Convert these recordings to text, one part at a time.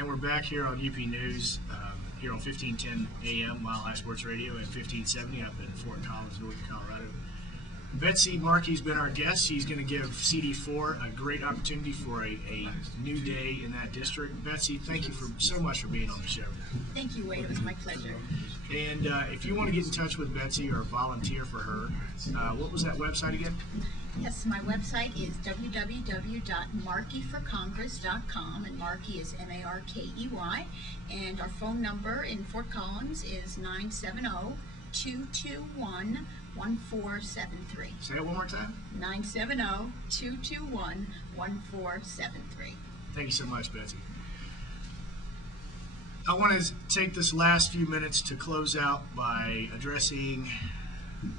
And we're back here on UP News, here on 1510 AM, Mile High Sports Radio, and 1570 up in Fort Collins, North Colorado. Betsy Markey's been our guest. She's going to give CD4 a great opportunity for a new day in that district. Betsy, thank you so much for being on the show. Thank you, Wade. It was my pleasure. And if you want to get in touch with Betsy or volunteer for her, what was that website again? Yes, my website is www.markeyforcongress.com, and Markey is M-A-R-K-E-Y, and our phone number in Fort Collins is 970-221-1473. Say it one more time. 970-221-1473. Thank you so much, Betsy. I want to take this last few minutes to close out by addressing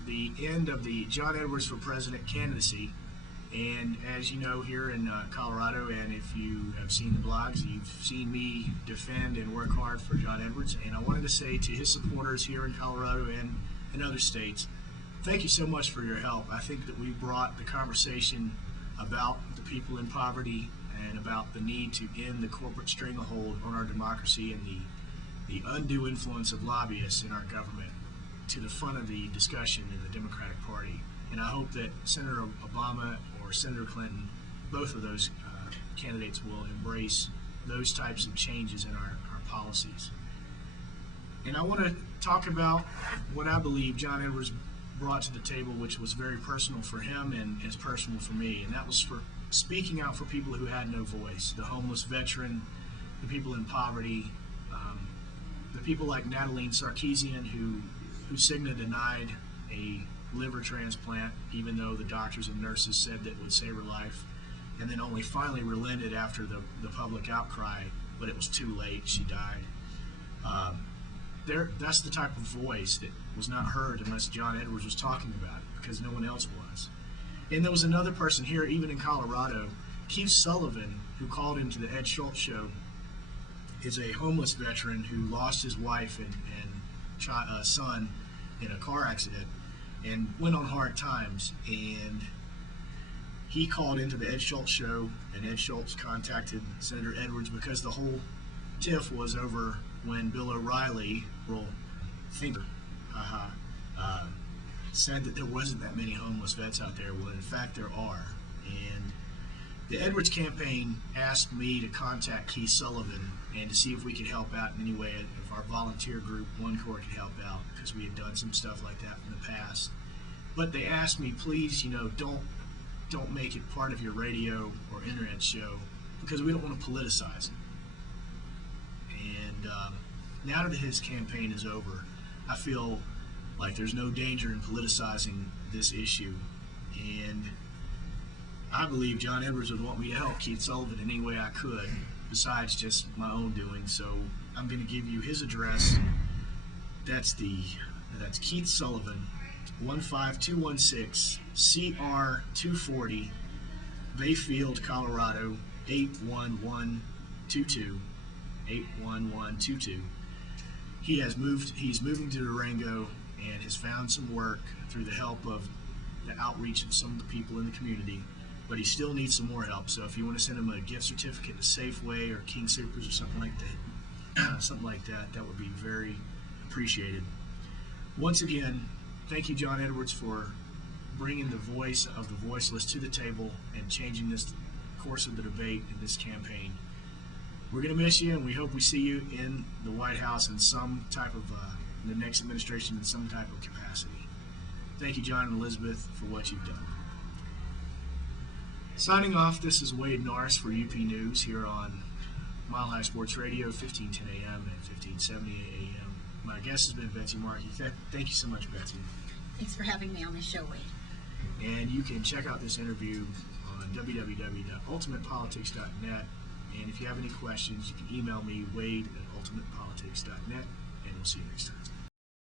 the end of the John Edwards for President candidacy. And as you know, here in Colorado, and if you have seen the blogs, you've seen me defend and work hard for John Edwards. And I wanted to say to his supporters here in Colorado and in other states, thank you so much for your help. I think that we brought the conversation about the people in poverty and about the need to end the corporate stranglehold on our democracy and the undue influence of lobbyists in our government to the front of the discussion in the Democratic Party. And I hope that Senator Obama or Senator Clinton, both of those candidates, will embrace those types of changes in our policies. And I want to talk about what I believe John Edwards brought to the table, which was very personal for him and is personal for me, and that was for speaking out for people who had no voice, the homeless veteran, the people in poverty, the people like Natalie Sarkeesian, who Cigna denied a liver transplant, even though the doctors and nurses said that it would save her life, and then only finally relented after the public outcry, but it was too late, she died. That's the type of voice that was not heard unless John Edwards was talking about it, because no one else was. And there was another person here, even in Colorado, Keith Sullivan, who called into the Ed Schultz show, is a homeless veteran who lost his wife and son in a car accident and went on hard times. And he called into the Ed Schultz show, and Ed Schultz contacted Senator Edwards because the whole tiff was over when Bill O'Reilly, said that there wasn't that many homeless vets out there. Well, in fact, there are. And the Edwards campaign asked me to contact Keith Sullivan and to see if we could help out in any way, if our volunteer group, One Corps, could help out, because we had done some stuff like that in the past. But they asked me, please, don't make it part of your radio or internet show, because we don't want to politicize it. And now that his campaign is over, I feel like there's no danger in politicizing this issue. And I believe John Edwards would want me to help Keith Sullivan in any way I could, besides just my own doing. So I'm going to give you his address. That's Keith Sullivan, 15216 CR 240, Bayfield, Colorado 81122. 81122. He's moving to Durango and has found some work through the help of the outreach of some of the people in the community, but he still needs some more help. So if you want to send him a gift certificate to Safeway or King Soopers or something like that, that would be very appreciated. Once again, thank you, John Edwards, for bringing the voice of the voiceless to the table and changing this course of the debate in this campaign. We're going to miss you, and we hope we see you in the White House in some type of, the next administration in some type of capacity. Thank you, John and Elizabeth, for what you've done. Signing off, this is Wade Norris for UP News here on Mile High Sports Radio, 1510 AM and 1570 AM. My guest has been Betsy Markey. Thank you so much, Betsy. Thanks for having me on the show, Wade. And you can check out this interview on www.ultimatepolitics.net. And if you have any questions, you can email me, wade@ultimatepolitics.net, and we'll see you next time.